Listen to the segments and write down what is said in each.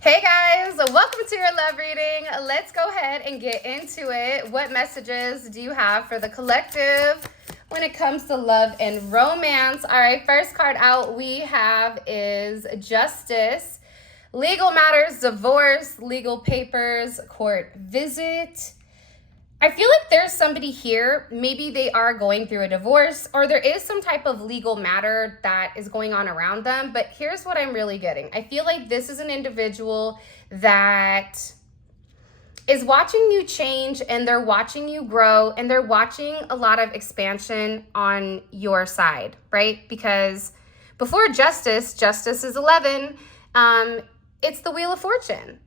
Hey guys, welcome to your love reading. Let's go ahead and get into it. What messages do you have for the collective when it comes to love and romance? All right, first card out we have is Justice. Legal matters, divorce, legal papers, court visit. I feel like there's somebody here, maybe they are going through a divorce or there is some type of legal matter that is going on around them. But here's what I'm really getting. I feel like this is an individual that is watching you change and they're watching you grow and they're watching a lot of expansion on your side, right? Because before Justice is 11. It's the Wheel of Fortune.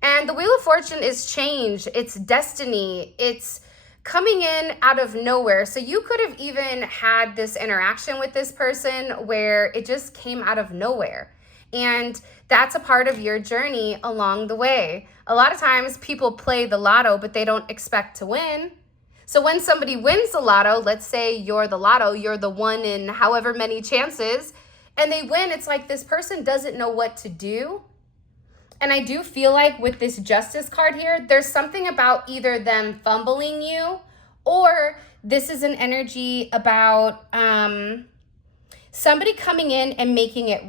And the Wheel of Fortune is change, it's destiny, it's coming in out of nowhere. So you could have even had this interaction with this person where it just came out of nowhere. And that's a part of your journey along the way. A lot of times people play the lotto, but they don't expect to win. So when somebody wins the lotto, let's say you're the lotto, you're the one in however many chances, and they win, it's like this person doesn't know what to do. And I do feel like with this Justice card here, there's something about either them fumbling you or this is an energy about somebody coming in and making it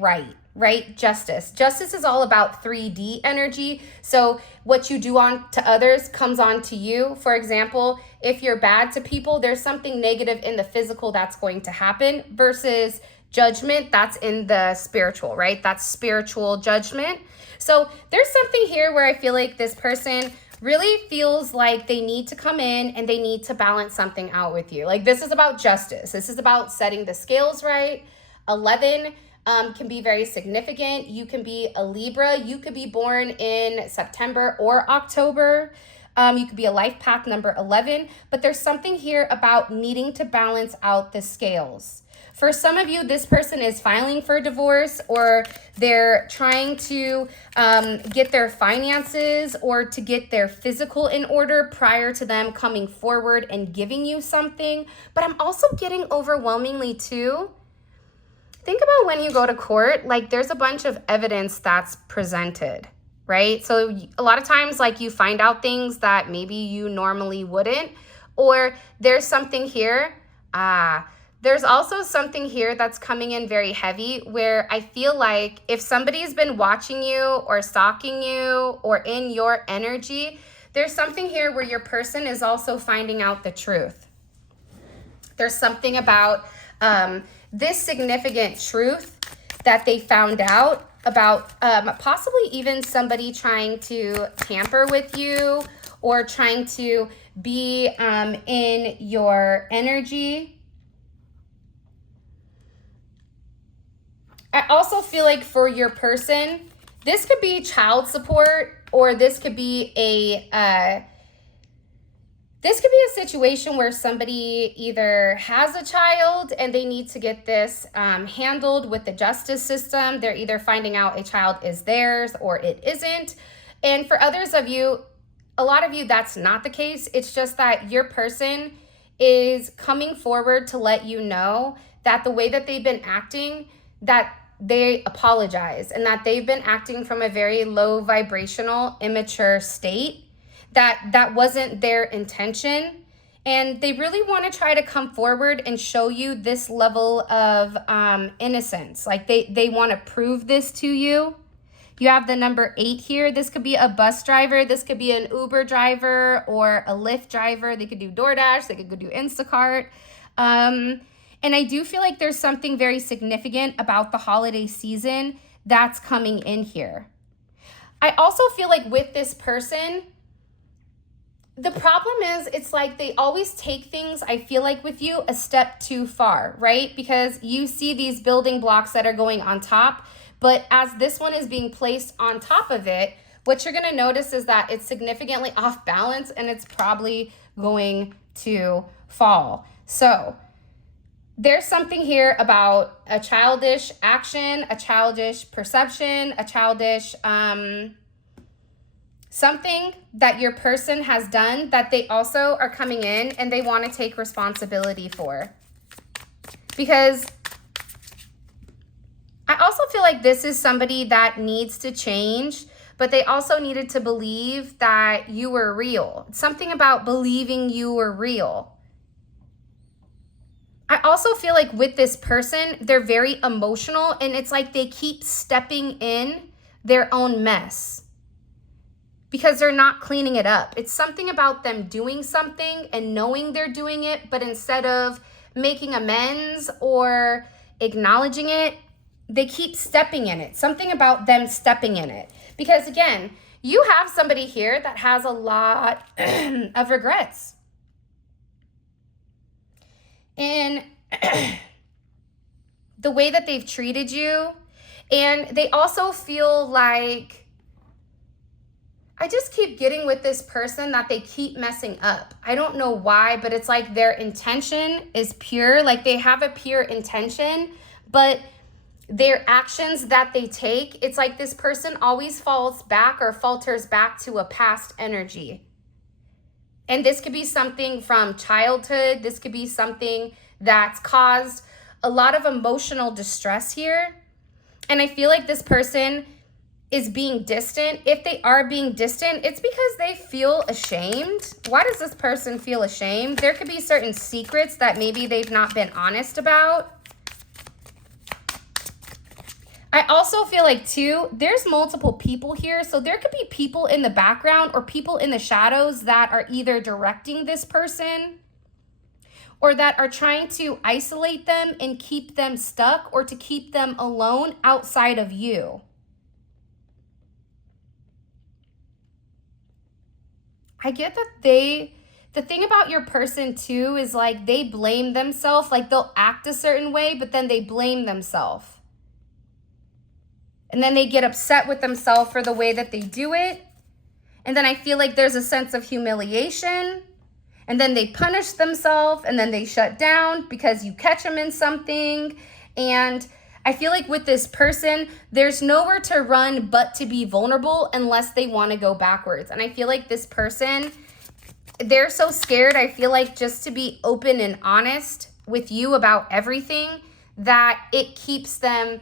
right? Justice. Justice is all about 3D energy. So what you do on to others comes on to you. For example, if you're bad to people, there's something negative in the physical that's going to happen versus judgment that's in the spiritual, right? That's spiritual judgment. So there's something here where I feel like this person really feels like they need to come in and they need to balance something out with you. Like this is about justice. This is about setting the scales right. 11 can be very significant. You can be a Libra. You could be born in September or October. You could be a life path number 11. But there's something here about needing to balance out the scales. For some of you, this person is filing for divorce or they're trying to get their finances or to get their physical in order prior to them coming forward and giving you something. But I'm also getting overwhelmingly too. Think about when you go to court, like there's a bunch of evidence that's presented, right? So a lot of times like you find out things that maybe you normally wouldn't, or there's something here. There's also something here that's coming in very heavy where I feel like if somebody's been watching you or stalking you or in your energy, there's something here where your person is also finding out the truth. There's something about this significant truth that they found out about possibly even somebody trying to tamper with you or trying to be in your energy. I also feel like for your person, this could be child support or this could be a situation where somebody either has a child and they need to get this handled with the justice system. They're either finding out a child is theirs or it isn't. And for others of you, a lot of you, that's not the case. It's just that your person is coming forward to let you know that the way that they've been acting, that they apologize and that they've been acting from a very low vibrational, immature state, that wasn't their intention. And they really want to try to come forward and show you this level of innocence. Like they want to prove this to you. You have the number 8 here. This could be a bus driver. This could be an Uber driver or a Lyft driver. They could do DoorDash. They could go do Instacart. And I do feel like there's something very significant about the holiday season that's coming in here. I also feel like with this person, the problem is it's like they always take things, I feel like with you, a step too far, right? Because you see these building blocks that are going on top, but as this one is being placed on top of it, what you're going to notice is that it's significantly off balance and it's probably going to fall. So there's something here about a childish action, a childish perception, a childish something that your person has done that they also are coming in and they want to take responsibility for. Because I also feel like this is somebody that needs to change, but they also needed to believe that you were real. Something about believing you were real. I also feel like with this person, they're very emotional, and it's like they keep stepping in their own mess because they're not cleaning it up. It's something about them doing something and knowing they're doing it, but instead of making amends or acknowledging it, they keep stepping in it. Something about them stepping in it. Because again, you have somebody here that has a lot of regrets. And the way that they've treated you. And they also feel like, I just keep getting with this person that they keep messing up. I don't know why, but it's like their intention is pure. Like they have a pure intention, but their actions that they take, it's like this person always falls back or falters back to a past energy. And this could be something from childhood. This could be something that's caused a lot of emotional distress here. And I feel like this person is being distant. If they are being distant, it's because they feel ashamed. Why does this person feel ashamed? There could be certain secrets that maybe they've not been honest about. I also feel like too, there's multiple people here. So there could be people in the background or people in the shadows that are either directing this person or that are trying to isolate them and keep them stuck or to keep them alone outside of you. I get that the thing about your person too is like they blame themselves, like they'll act a certain way, but then they blame themselves. And then they get upset with themselves for the way that they do it. And then I feel like there's a sense of humiliation. And then they punish themselves and then they shut down because you catch them in something. And I feel like with this person, there's nowhere to run but to be vulnerable unless they want to go backwards. And I feel like this person, they're so scared, I feel like, just to be open and honest with you about everything, that it keeps them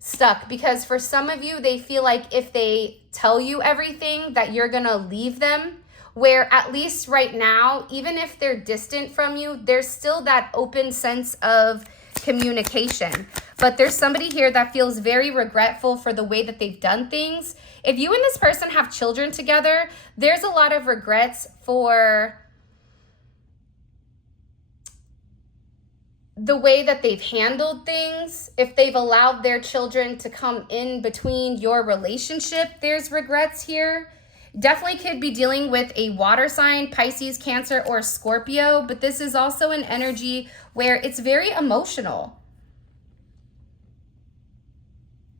stuck. Because for some of you, they feel like if they tell you everything that you're gonna leave them, where at least right now, even if they're distant from you, there's still that open sense of communication. But there's somebody here that feels very regretful for the way that they've done things. If you and this person have children together, there's a lot of regrets for the way that they've handled things. If they've allowed their children to come in between your relationship, there's regrets here. Definitely could be dealing with a water sign, Pisces, Cancer, or Scorpio, but this is also an energy where it's very emotional.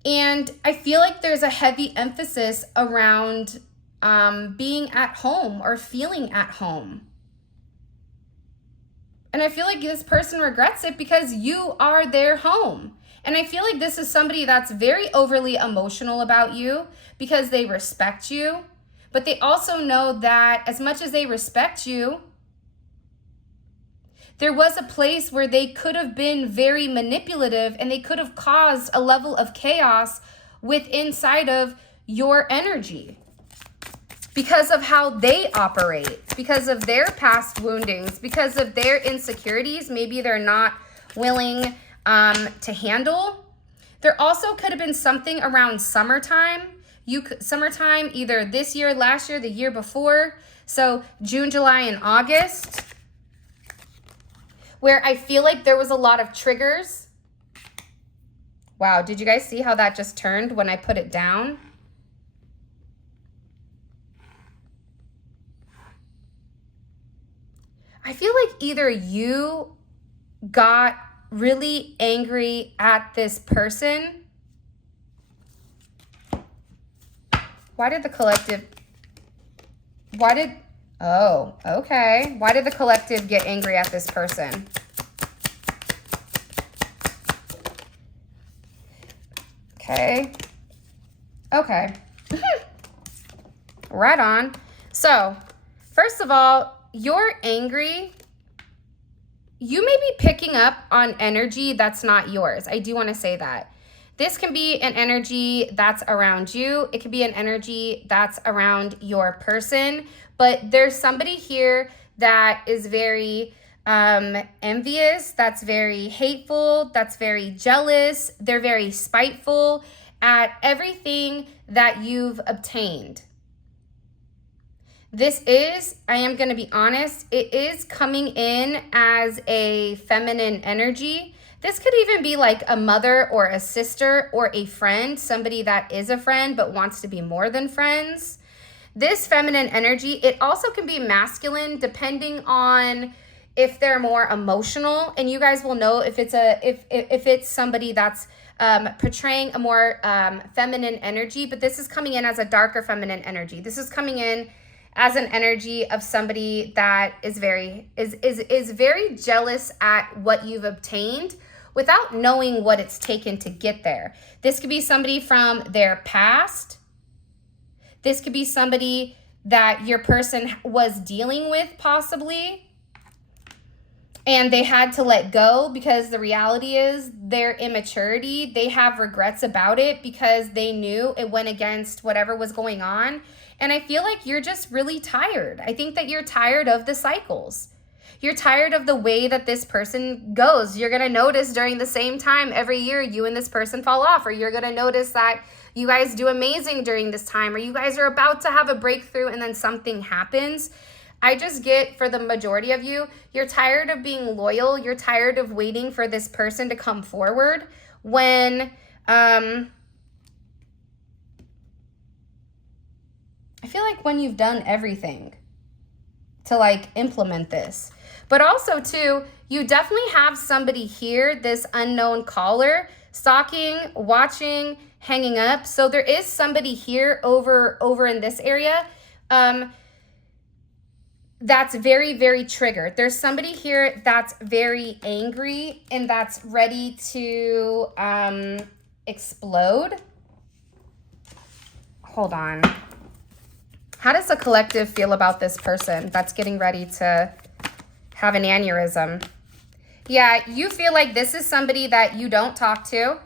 And I feel like there's a heavy emphasis around being at home or feeling at home. And I feel like this person regrets it because you are their home. And I feel like this is somebody that's very overly emotional about you because they respect you. But they also know that as much as they respect you, there was a place where they could have been very manipulative and they could have caused a level of chaos inside of your energy because of how they operate, because of their past woundings, because of their insecurities. Maybe they're not willing to handle. There also could have been something around summertime. Summertime, either this year, last year, the year before. So June, July, and August, where I feel like there was a lot of triggers. Wow, did you guys see how that just turned when I put it down? I feel like either you got really angry at this person. Why did the collective get angry at this person? Okay. Right on. So, first of all, you're angry. You may be picking up on energy that's not yours. I do want to say that. This can be an energy that's around you. It could be an energy that's around your person. But there's somebody here that is very envious, that's very hateful, that's very jealous. They're very spiteful at everything that you've obtained. This is, I am going to be honest, it is coming in as a feminine energy. This could even be like a mother or a sister or a friend, somebody that is a friend but wants to be more than friends. This feminine energy, it also can be masculine depending on if they're more emotional, and you guys will know if it's if it's somebody that's portraying a more feminine energy, but this is coming in as a darker feminine energy. This is coming in as an energy of somebody that is very jealous at what you've obtained without knowing what it's taken to get there. This could be somebody from their past. This could be somebody that your person was dealing with possibly, and they had to let go because the reality is their immaturity. They have regrets about it because they knew it went against whatever was going on. And I feel like you're just really tired. I think that you're tired of the cycles. You're tired of the way that this person goes. You're going to notice during the same time every year you and this person fall off, or you're going to notice that you guys do amazing during this time, or you guys are about to have a breakthrough and then something happens. I just get, for the majority of you, you're tired of being loyal. You're tired of waiting for this person to come forward when I feel like when you've done everything to like implement this. But also too, you definitely have somebody here, this unknown caller, stalking, watching, hanging up. So there is somebody here over in this area that's very, very triggered. There's somebody here that's very angry and that's ready to explode. Hold on. How does the collective feel about this person that's getting ready to have an aneurysm? Yeah, you feel like this is somebody that you don't talk to,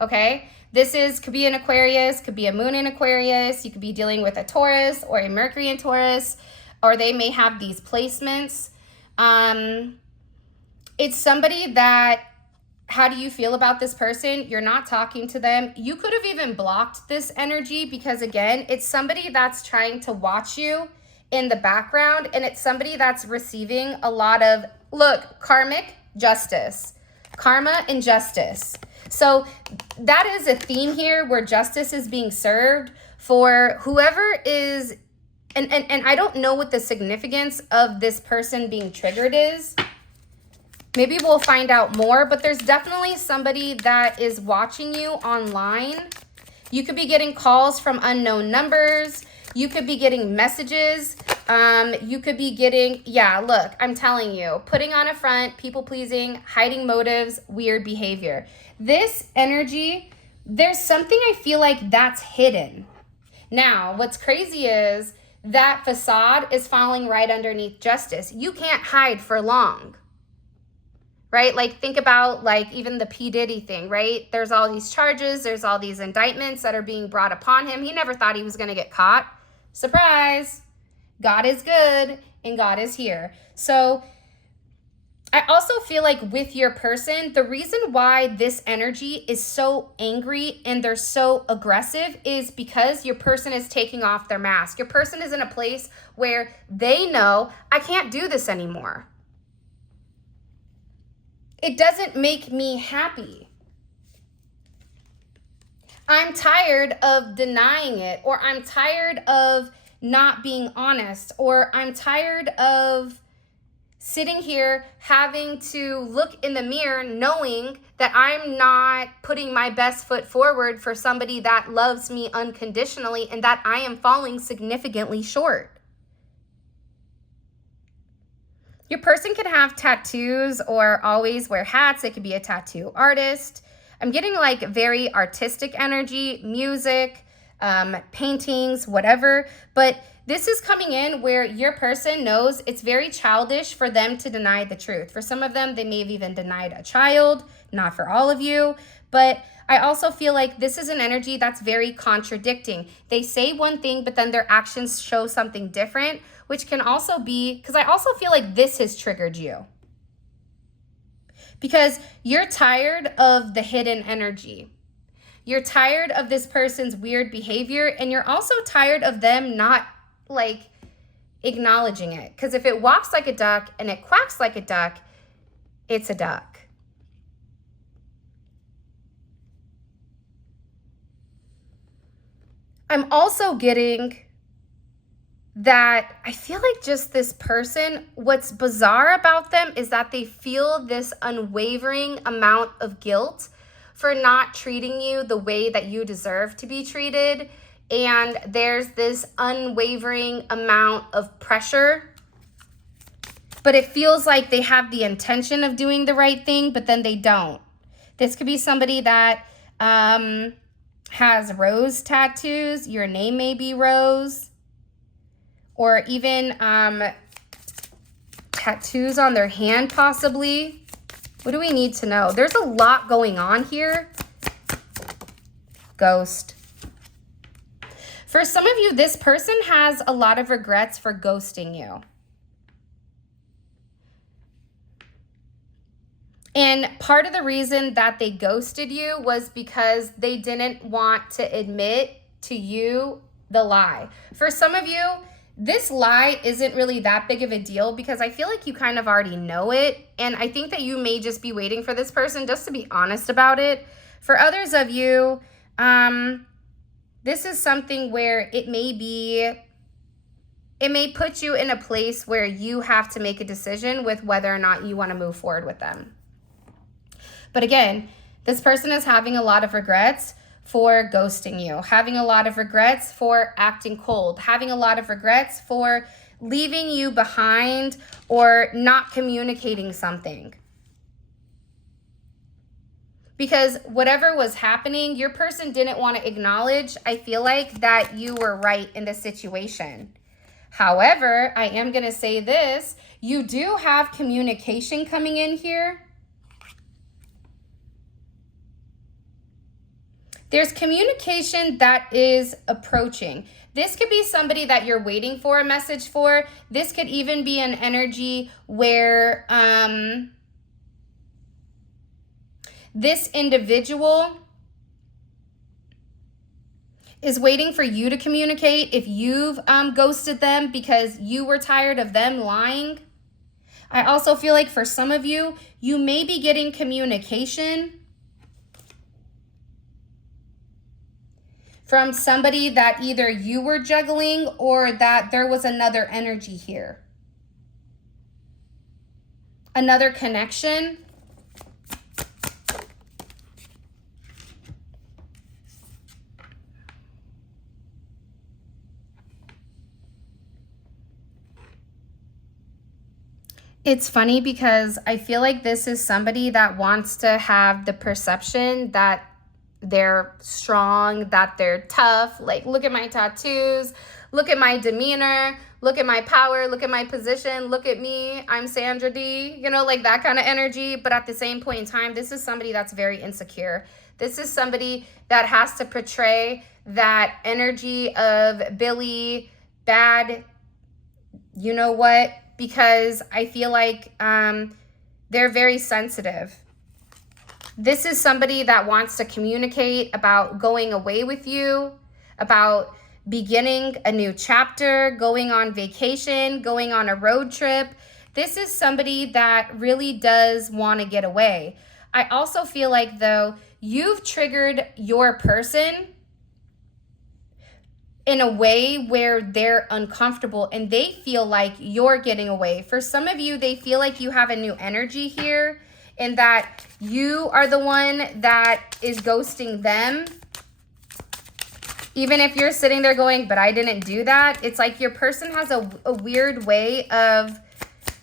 okay? Could be an Aquarius, could be a moon in Aquarius. You could be dealing with a Taurus or a Mercury in Taurus, or they may have these placements. It's somebody that, how do you feel about this person? You're not talking to them. You could have even blocked this energy because, again, it's somebody that's trying to watch you in the background, and it's somebody that's receiving a lot of, look, karmic justice, karma and justice. So that is a theme here where justice is being served for whoever is, and I don't know what the significance of this person being triggered is. Maybe we'll find out more, but there's definitely somebody that is watching you online. You could be getting calls from unknown numbers. You could be getting messages. You could be getting, yeah, look, I'm telling you, putting on a front, people pleasing, hiding motives, weird behavior. This energy, there's something I feel like that's hidden. Now, what's crazy is that facade is falling right underneath justice. You can't hide for long. Right? Like, think about like even the P. Diddy thing, right? There's all these charges. There's all these indictments that are being brought upon him. He never thought he was going to get caught. Surprise. God is good and God is here. So I also feel like with your person, the reason why this energy is so angry and they're so aggressive is because your person is taking off their mask. Your person is in a place where they know, I can't do this anymore. It doesn't make me happy. I'm tired of denying it, or I'm tired of not being honest, or I'm tired of sitting here having to look in the mirror knowing that I'm not putting my best foot forward for somebody that loves me unconditionally and that I am falling significantly short. Your person could have tattoos or always wear hats. It could be a tattoo artist. I'm getting like very artistic energy, music, paintings, whatever. But this is coming in where your person knows it's very childish for them to deny the truth. For some of them, they may have even denied a child, not for all of you. But I also feel like this is an energy that's very contradicting. They say one thing, but then their actions show something different, which can also be, because I also feel like this has triggered you. Because you're tired of the hidden energy. You're tired of this person's weird behavior, and you're also tired of them not like acknowledging it. Because if it walks like a duck and it quacks like a duck, it's a duck. I'm also getting that I feel like just this person, what's bizarre about them is that they feel this unwavering amount of guilt for not treating you the way that you deserve to be treated. And there's this unwavering amount of pressure, but it feels like they have the intention of doing the right thing, but then they don't. This could be somebody that has rose tattoos. Your name may be Rose. Or even tattoos on their hand, possibly. What do we need to know? There's a lot going on here. Ghost. For some of you, this person has a lot of regrets for ghosting you. And part of the reason that they ghosted you was because they didn't want to admit to you the lie. For some of you, this lie isn't really that big of a deal because I feel like you kind of already know it. And I think that you may just be waiting for this person just to be honest about it. For others of you, this is something where it may put you in a place where you have to make a decision with whether or not you want to move forward with them. But again, this person is having a lot of regrets for ghosting you, having a lot of regrets for acting cold, having a lot of regrets for leaving you behind or not communicating something. Because whatever was happening, your person didn't want to acknowledge, I feel like, that you were right in this situation. However, I am going to say this, you do have communication coming in here. There's communication that is approaching. This could be somebody that you're waiting for a message for. This could even be an energy where this individual is waiting for you to communicate if you've ghosted them because you were tired of them lying. I also feel like for some of you, you may be getting communication from somebody that either you were juggling or that there was another energy here. Another connection. It's funny because I feel like this is somebody that wants to have the perception that they're strong, that they're tough. Like, look at my tattoos, look at my demeanor, look at my power, look at my position, look at me, I'm Sandra D, you know, like that kind of energy. But at the same point in time, this is somebody that's very insecure. This is somebody that has to portray that energy of Billy, bad, you know what, because I feel like they're very sensitive. This is somebody that wants to communicate about going away with you, about beginning a new chapter, going on vacation, going on a road trip. This is somebody that really does want to get away. I also feel like, though, you've triggered your person in a way where they're uncomfortable and they feel like you're getting away. For some of you, they feel like you have a new energy here and that you are the one that is ghosting them. Even if you're sitting there going, but I didn't do that. It's like your person has a weird way of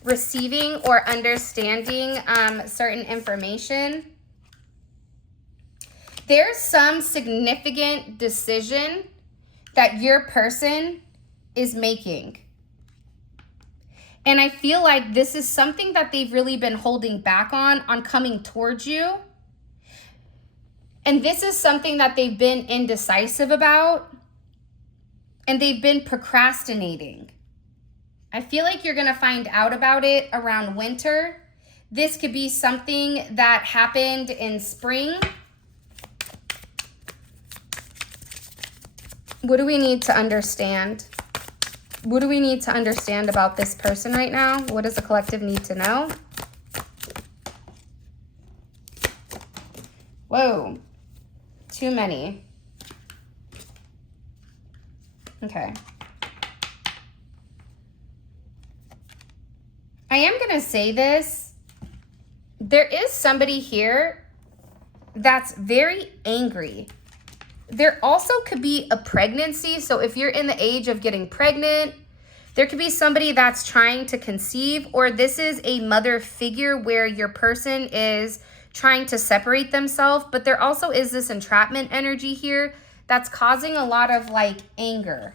receiving or understanding certain information. There's some significant decision that your person is making. And I feel like this is something that they've really been holding back on coming towards you. And this is something that they've been indecisive about, and they've been procrastinating. I feel like you're going to find out about it around winter. This could be something that happened in spring. What do we need to understand? What do we need to understand about this person right now? What does the collective need to know? Whoa, too many. Okay. I am going to say this. There is somebody here that's very angry. There also could be a pregnancy. So if you're in the age of getting pregnant, there could be somebody that's trying to conceive, or this is a mother figure where your person is trying to separate themselves. But there also is this entrapment energy here that's causing a lot of like anger,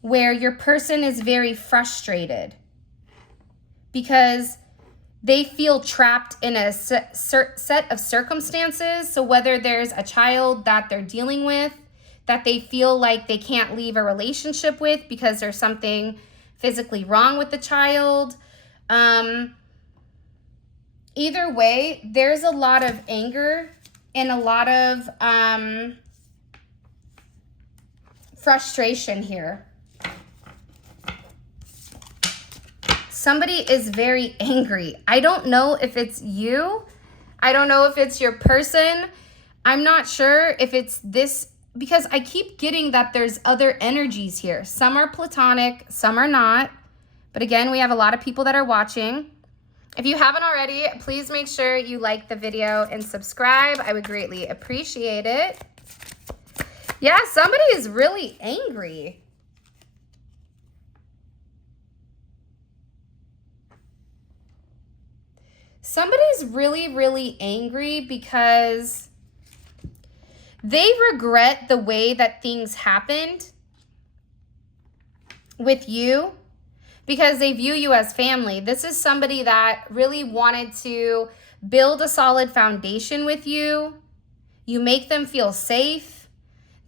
where your person is very frustrated because they feel trapped in a set of circumstances. So whether there's a child that they're dealing with that they feel like they can't leave a relationship with because there's something physically wrong with the child. Either way, there's a lot of anger and a lot of frustration here. Somebody is very angry. I don't know if it's you. I don't know if it's your person. I'm not sure if it's this, because I keep getting that there's other energies here. Some are platonic, some are not. But again, we have a lot of people that are watching. If you haven't already, please make sure you like the video and subscribe. I would greatly appreciate it. Yeah, somebody is really angry. Somebody's really, really angry because they regret the way that things happened with you, because they view you as family. This is somebody that really wanted to build a solid foundation with you. You make them feel safe.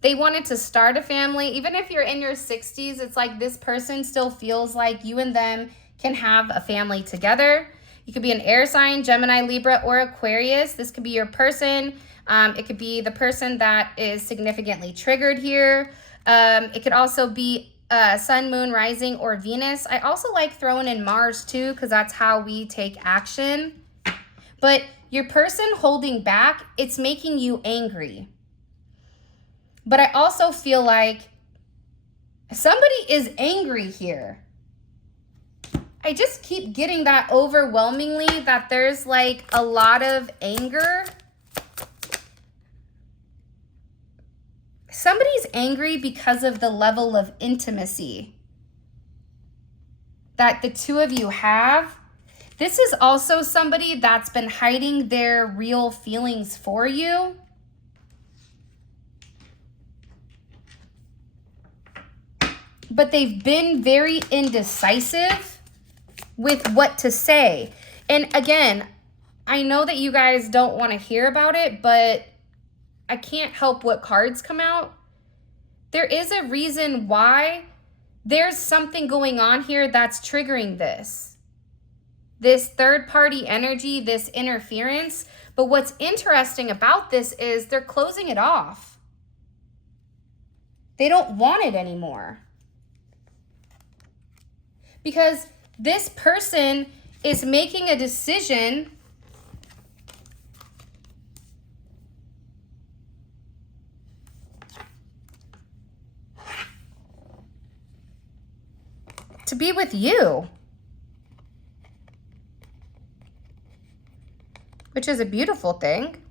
They wanted to start a family. Even if you're in your 60s, it's like this person still feels like you and them can have a family together. You could be an air sign, Gemini, Libra, or Aquarius. This could be your person. It could be the person that is significantly triggered here. It could also be Sun, Moon, Rising, or Venus. I also like throwing in Mars too, because that's how we take action. But your person holding back, it's making you angry. But I also feel like somebody is angry here. I just keep getting that overwhelmingly, that there's like a lot of anger. Somebody's angry because of the level of intimacy that the two of you have. This is also somebody that's been hiding their real feelings for you. But they've been very indecisive with what to say. And again, I know that you guys don't want to hear about it, but I can't help what cards come out. There is a reason why. There's something going on here that's triggering this. This third-party energy, this interference. But what's interesting about this is they're closing it off. They don't want it anymore. Because this person is making a decision to be with you, which is a beautiful thing,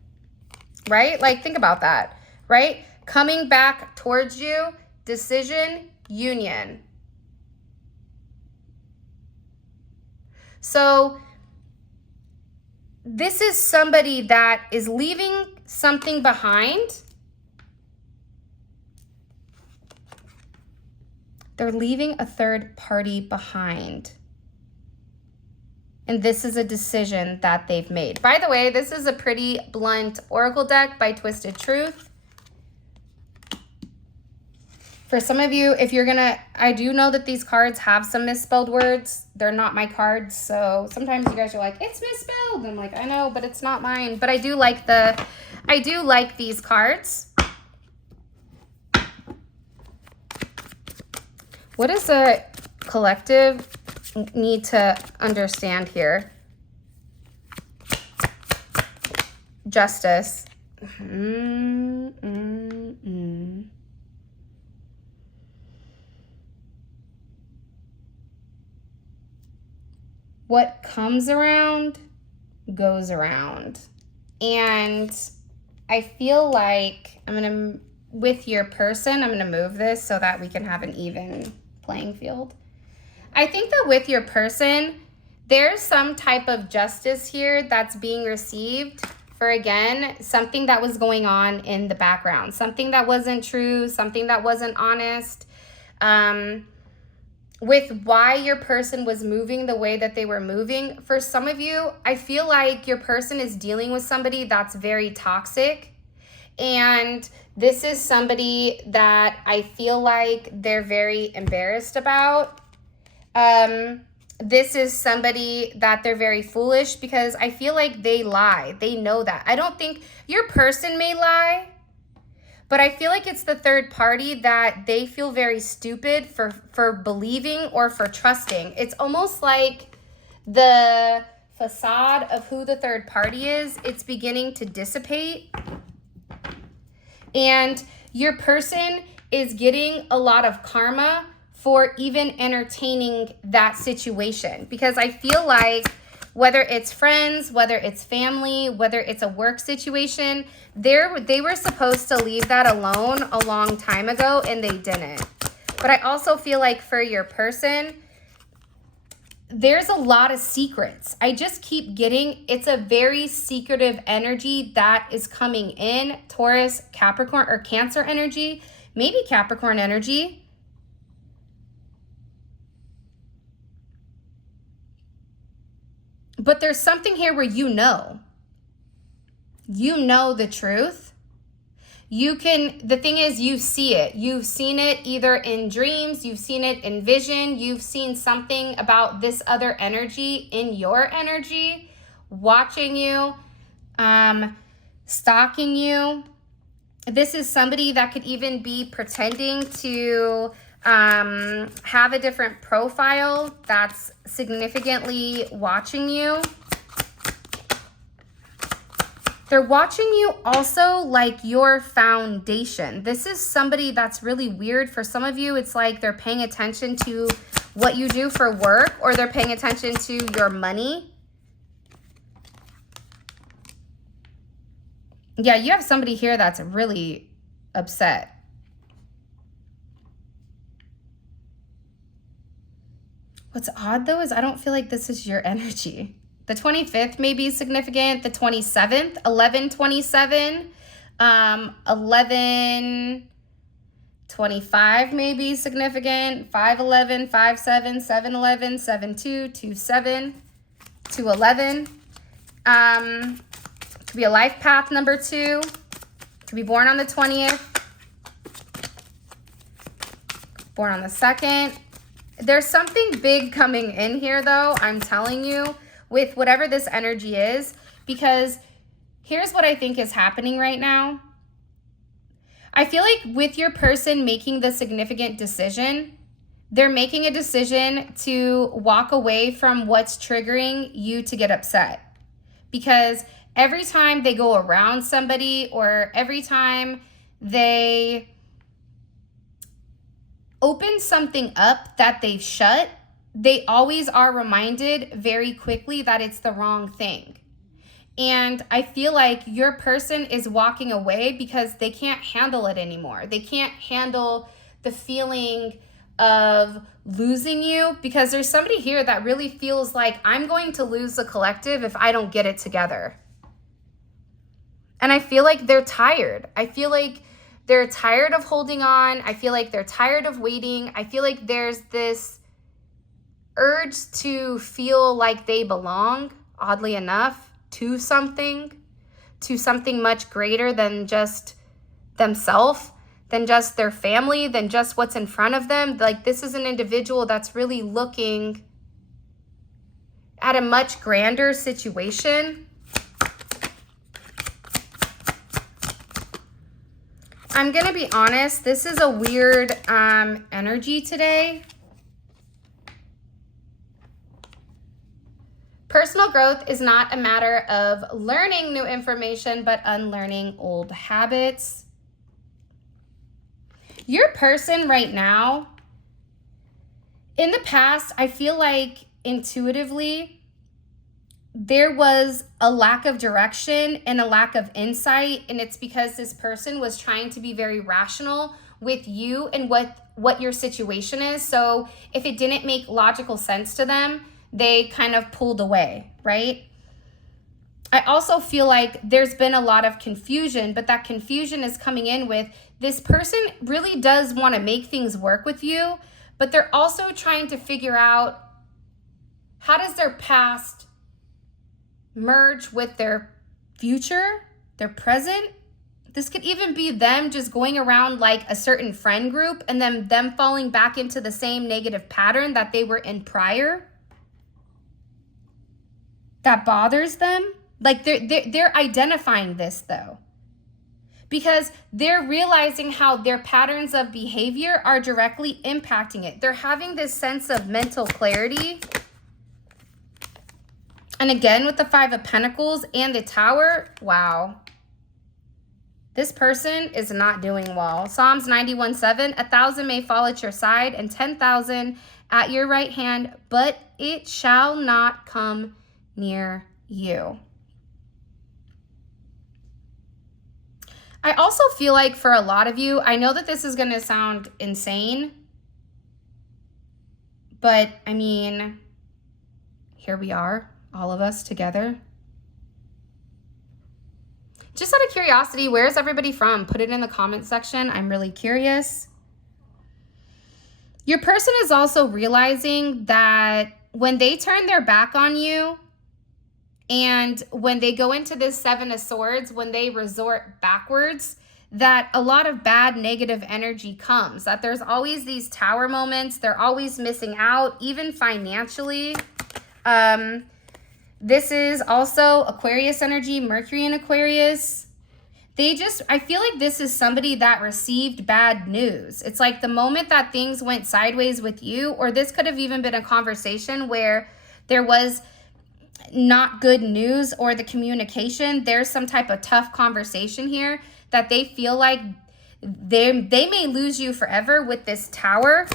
right? Like, think about that, right? Coming back towards you, decision, union. So this is somebody that is leaving something behind. They're leaving a third party behind. And this is a decision that they've made. By the way, this is a pretty blunt oracle deck by Twisted Truth. For some of you, if you're gonna, I do know that these cards have some misspelled words. They're not my cards, so sometimes you guys are like, it's misspelled. I'm like, I know, but it's not mine. But I do like these cards. What does the collective need to understand here? Justice. What comes around goes around. And I feel like with your person, I'm gonna move this so that we can have an even playing field. I think that with your person, there's some type of justice here that's being received for, again, something that was going on in the background, something that wasn't true, something that wasn't honest. With why your person was moving the way that they were moving. For some of you, I feel like your person is dealing with somebody that's very toxic. And this is somebody that I feel like they're very embarrassed about. This is somebody that they're very foolish because I feel like they lie. They know that. I don't think your person may lie, but I feel like it's the third party that they feel very stupid for believing or for trusting. It's almost like the facade of who the third party is, it's beginning to dissipate. And your person is getting a lot of karma for even entertaining that situation. Because I feel like whether it's friends, whether it's family, whether it's a work situation, they were supposed to leave that alone a long time ago and they didn't. But I also feel like for your person, there's a lot of secrets. I just keep getting, it's a very secretive energy that is coming in. Taurus, Capricorn, or Cancer energy, maybe Capricorn energy. But there's something here where you know the truth. The thing is, you see it. You've seen it either in dreams, you've seen it in vision, you've seen something about this other energy in your energy, watching you, stalking you. This is somebody that could even be pretending to have a different profile that's significantly watching you. They're watching you also like your foundation. This is somebody that's really weird. For some of you, it's like they're paying attention to what you do for work, or they're paying attention to your money. Yeah, you have somebody here that's really upset. What's odd though is I don't feel like this is your energy. The 25th may be significant. The 27th, 11/27, 11/25 may be significant. 5/11, 5/7, 7/11, 7/2, 2/7, 2/11. Could be a life path number 2. Could be born on the 20th. Born on the 2nd. There's something big coming in here though, I'm telling you, with whatever this energy is, because here's what I think is happening right now. I feel like with your person making the significant decision, they're making a decision to walk away from what's triggering you to get upset. Because every time they go around somebody, or every time they open something up that they've shut, they always are reminded very quickly that it's the wrong thing. And I feel like your person is walking away because they can't handle it anymore. They can't handle the feeling of losing you, because there's somebody here that really feels like, I'm going to lose the collective if I don't get it together. And I feel like they're tired. I feel like they're tired of holding on. I feel like they're tired of waiting. I feel like there's this urge to feel like they belong, oddly enough, to something much greater than just themselves, than just their family, than just what's in front of them. Like, this is an individual that's really looking at a much grander situation. I'm gonna be honest, this is a weird energy today. Personal growth is not a matter of learning new information, but unlearning old habits. Your person right now, in the past, I feel like intuitively, there was a lack of direction and a lack of insight, and it's because this person was trying to be very rational with you and what your situation is. So if it didn't make logical sense to them, they kind of pulled away, right? I also feel like there's been a lot of confusion, but that confusion is coming in with this person really does want to make things work with you, but they're also trying to figure out, how does their past merge with their future, their present? This could even be them just going around like a certain friend group and then them falling back into the same negative pattern that they were in prior. That bothers them. Like, they're identifying this though, because they're realizing how their patterns of behavior are directly impacting it. They're having this sense of mental clarity. And again, with the Five of Pentacles and the Tower, wow. This person is not doing well. Psalms 91:7, 1,000 may fall at your side and 10,000 at your right hand, but it shall not come near you. I also feel like for a lot of you, I know that this is going to sound insane, but I mean, here we are, all of us together. Just out of curiosity, where is everybody from? Put it in the comment section. I'm really curious. Your person is also realizing that when they turn their back on you, and when they go into this Seven of Swords, when they resort backwards, that a lot of bad negative energy comes. That there's always these Tower moments. They're always missing out, even financially. This is also Aquarius energy, Mercury in Aquarius. I feel like this is somebody that received bad news. It's like the moment that things went sideways with you, or this could have even been a conversation where there was not good news, or the communication, there's some type of tough conversation here that they feel like they may lose you forever with this Tower.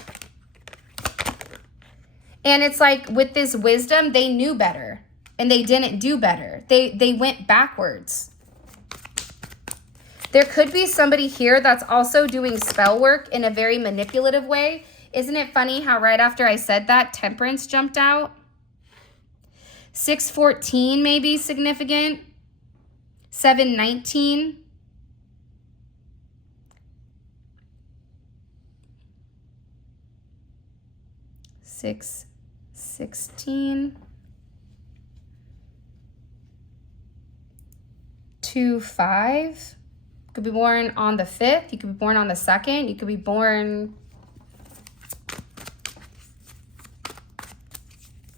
And it's like with this wisdom, they knew better and they didn't do better. They went backwards. There could be somebody here that's also doing spell work in a very manipulative way. Isn't it funny how right after I said that, Temperance jumped out? 614 may be significant. 719. Six, 16. 2, 5. You could be born on the 5th. You could be born on the 2nd. You could be born...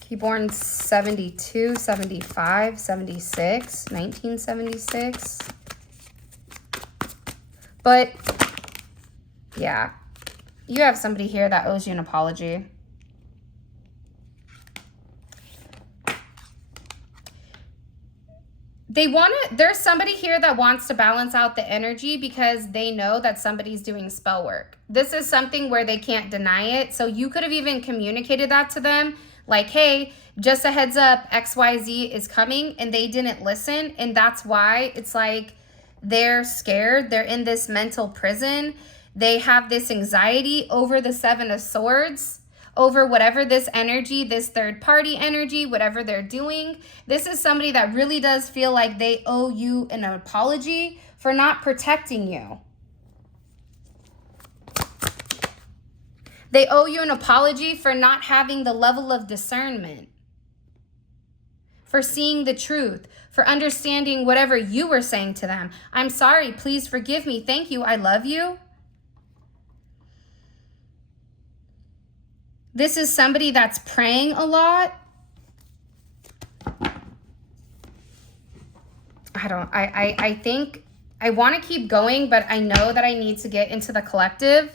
He born 72, 75, 76, 1976. But yeah, you have somebody here that owes you an apology. There's somebody here that wants to balance out the energy because they know that somebody's doing spell work. This is something where they can't deny it. So you could have even communicated that to them. Like, hey, just a heads up, XYZ is coming, and they didn't listen. And that's why it's like they're scared. They're in this mental prison. They have this anxiety over the Seven of Swords, over whatever this energy, this third party energy, whatever they're doing. This is somebody that really does feel like they owe you an apology for not protecting you. They owe you an apology for not having the level of discernment, for seeing the truth, for understanding whatever you were saying to them. I'm sorry, please forgive me, thank you, I love you. This is somebody that's praying a lot. I think I want to keep going, but I know that I need to get into the collective.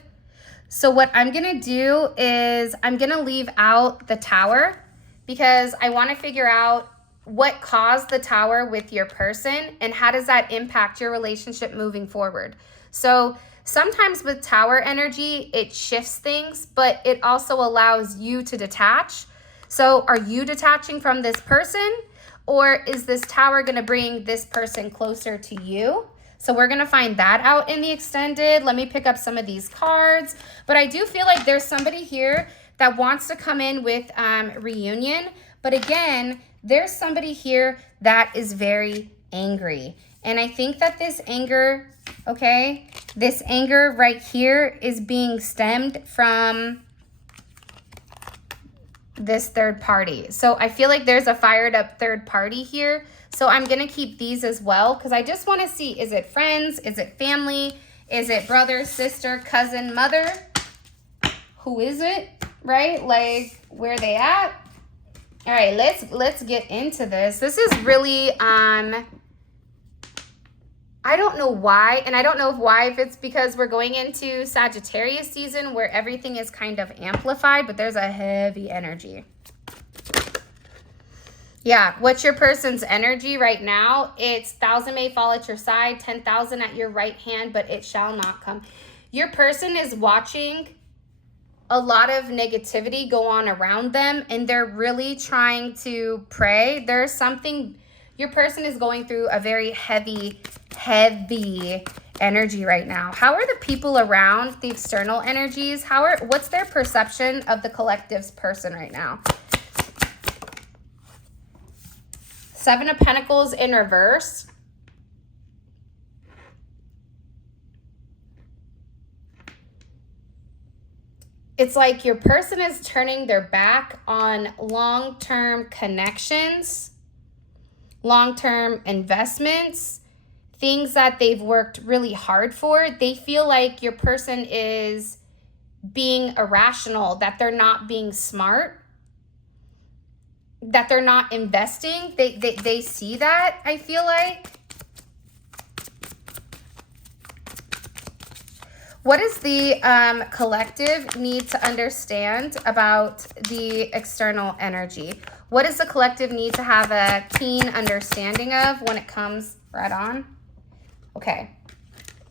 So what I'm going to do is I'm going to leave out the Tower because I want to figure out what caused the Tower with your person and how does that impact your relationship moving forward. So sometimes with Tower energy, it shifts things, but it also allows you to detach. So are you detaching from this person, or is this Tower going to bring this person closer to you? So we're going to find that out in the extended. Let me pick up some of these cards. But I do feel like there's somebody here that wants to come in with reunion. But again, there's somebody here that is very angry. And I think that this anger, okay, this anger right here is being stemmed from this third party. So I feel like there's a fired up third party here. So I'm going to keep these as well because I just want to see, is it friends? Is it family? Is it brother, sister, cousin, mother? Who is it? Right? Like, where are they at? All right, let's get into this. This is really I don't know why, and I don't know if it's because we're going into Sagittarius season where everything is kind of amplified, but there's a heavy energy. Yeah, what's your person's energy right now? It's 1,000 may fall at your side, 10,000 at your right hand, but it shall not come. Your person is watching a lot of negativity go on around them, and they're really trying to pray. There's something, your person is going through a very heavy energy right now. How are the people around, the external energies? What's their perception of the collective's person right now? Seven of Pentacles in reverse. It's like your person is turning their back on long-term connections, long-term investments, things that they've worked really hard for. They feel like your person is being irrational, that they're not being smart, that they're not investing. They see that, I feel like. What does the collective need to understand about the external energy? What does the collective need to have a keen understanding of when it comes right on? Okay.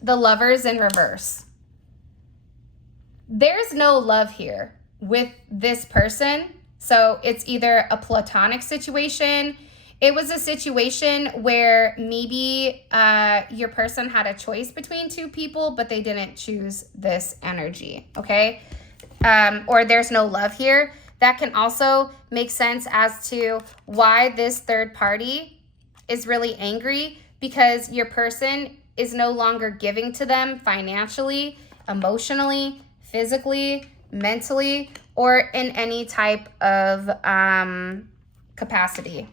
The Lovers in reverse. There's no love here with this person. So it's either a platonic situation. It was a situation where maybe your person had a choice between two people, but they didn't choose this energy, okay? Or there's no love here. That can also make sense as to why this third party is really angry, because your person is no longer giving to them financially, emotionally, physically, mentally, or in any type of capacity.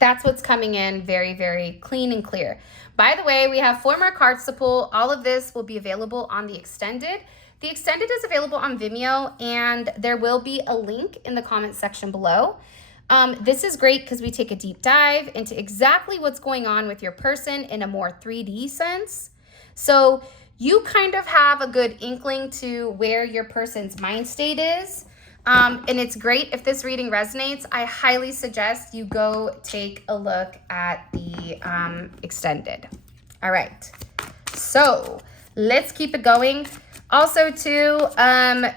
That's what's coming in very, very clean and clear. By the way, we have 4 more cards to pull. All of this will be available on the extended. The extended is available on Vimeo, and there will be a link in the comment section below. This is great because we take a deep dive into exactly what's going on with your person in a more 3D sense. So you kind of have a good inkling to where your person's mind state is. And it's great if this reading resonates. I highly suggest you go take a look at the extended. All right, so let's keep it going. Also too,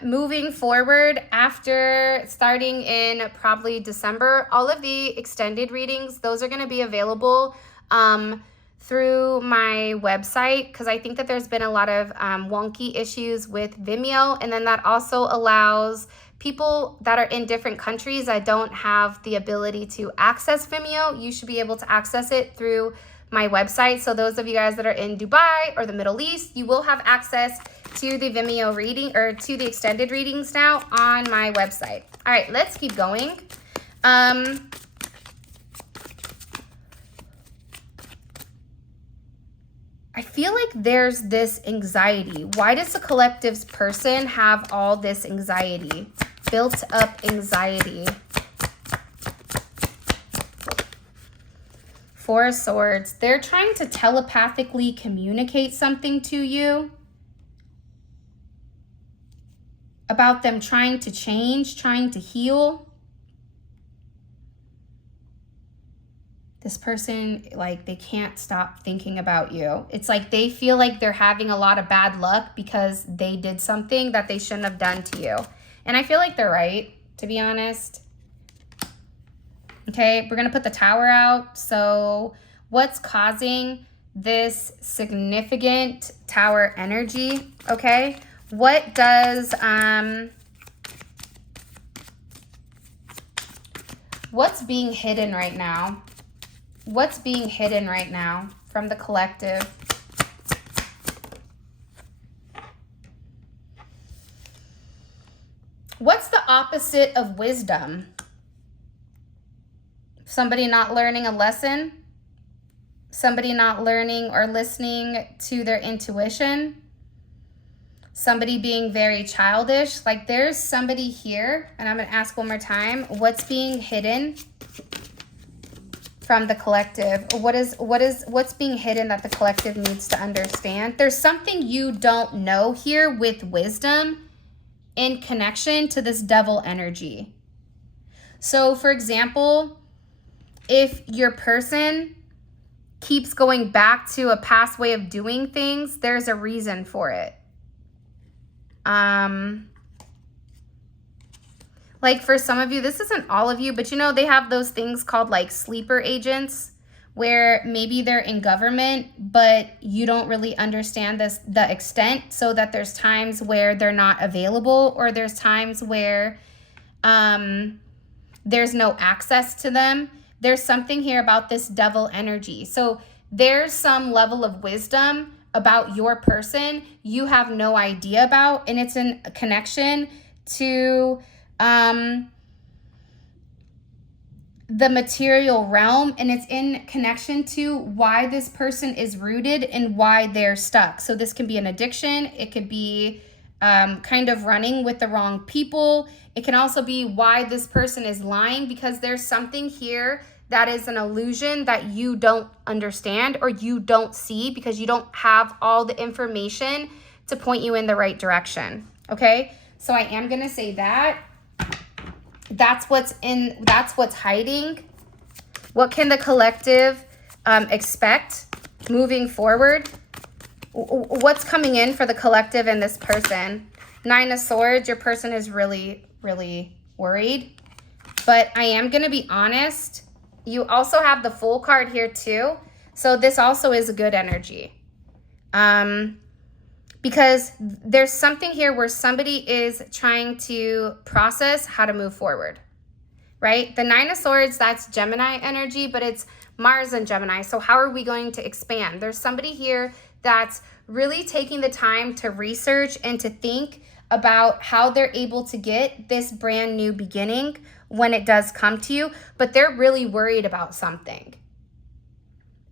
moving forward after starting in probably December, all of the extended readings, those are going to be available through my website, because I think that there's been a lot of wonky issues with Vimeo, and then that also allows people that are in different countries that don't have the ability to access Vimeo. You should be able to access it through my website. So those of you guys that are in Dubai or the Middle East, you will have access to the Vimeo reading or to the extended readings now on my website. All right, let's keep going. I feel like there's this anxiety. Why does the collective's person have all this anxiety? Built up anxiety. Four of Swords. They're trying to telepathically communicate something to you about them trying to change, trying to heal. This person, like, they can't stop thinking about you. It's like they feel like they're having a lot of bad luck because they did something that they shouldn't have done to you. And I feel like they're right, to be honest. Okay, we're going to put the Tower out. So what's causing this significant Tower energy? Okay, what does, what's being hidden right now? What's being hidden right now from the collective? What's the opposite of wisdom? Somebody not learning a lesson? Somebody not learning or listening to their intuition? Somebody being very childish? Like, there's somebody here, and I'm going to ask one more time. What's being hidden from the collective? What's being hidden that the collective needs to understand? There's something you don't know here with wisdom in connection to this devil energy. So for example, if your person keeps going back to a past way of doing things, there's a reason for it. Like for some of you, this isn't all of you, but you know, they have those things called like sleeper agents where maybe they're in government, but you don't really understand the extent, so that there's times where they're not available, or there's times where there's no access to them. There's something here about this devil energy. So there's some level of wisdom about your person you have no idea about, and it's in connection to the material realm, and it's in connection to why this person is rooted and why they're stuck. So this can be an addiction. It could be kind of running with the wrong people. It can also be why this person is lying, because there's something here that is an illusion that you don't understand or you don't see because you don't have all the information to point you in the right direction. Okay, so I am gonna say that that's what's hiding. What can the collective expect moving forward? What's coming in for the collective and this person? Nine of Swords, your person is really, really worried. But I am going to be honest. You also have the Fool card here too. So this also is a good energy. Because there's something here where somebody is trying to process how to move forward, right? The Nine of Swords, that's Gemini energy, but it's Mars and Gemini. So how are we going to expand? There's somebody here that's really taking the time to research and to think about how they're able to get this brand new beginning when it does come to you, but they're really worried about something.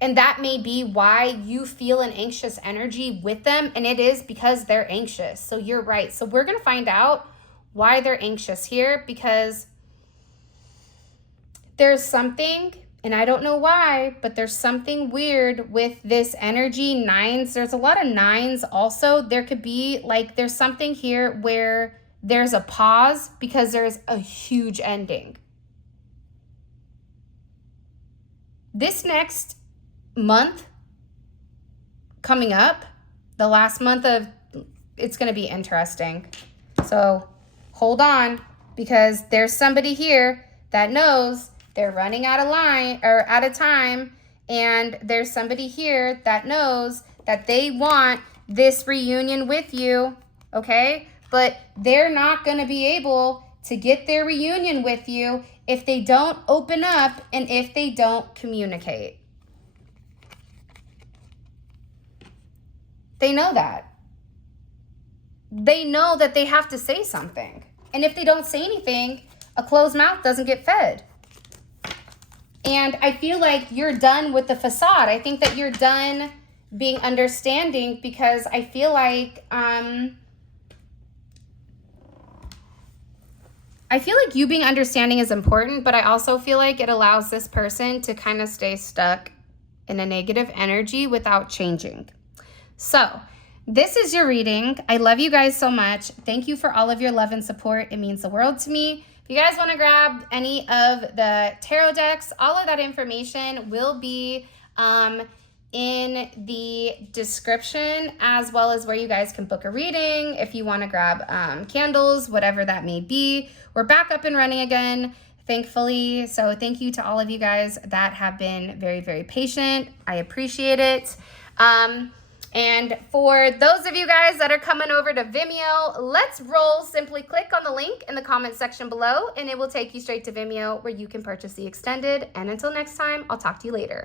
And that may be why you feel an anxious energy with them, and it is because they're anxious. So you're right. So we're going to find out why they're anxious here, because there's something, and I don't know why, but there's something weird with this energy. Nines, there's a lot of nines also. There could be like, there's something here where there's a pause because there's a huge ending. This next month coming up, the last month of, it's going to be interesting. So hold on, because there's somebody here that knows they're running out of line or out of time, and there's somebody here that knows that they want this reunion with you, okay? But they're not going to be able to get their reunion with you if they don't open up and if they don't communicate. They know that. They know that they have to say something. And if they don't say anything, a closed mouth doesn't get fed. And I feel like you're done with the facade. I think that you're done being understanding, because I feel like you being understanding is important, but I also feel like it allows this person to kind of stay stuck in a negative energy without changing. So this is your reading. I love you guys so much. Thank you for all of your love and support. It means the world to me. If you guys want to grab any of the tarot decks, all of that information will be in the description, as well as where you guys can book a reading if you want to grab candles, whatever that may be. We're back up and running again, thankfully. So thank you to all of you guys that have been very, very patient. I appreciate it. And for those of you guys that are coming over to Vimeo, let's roll. Simply click on the link in the comment section below, and it will take you straight to Vimeo where you can purchase the extended. And until next time, I'll talk to you later.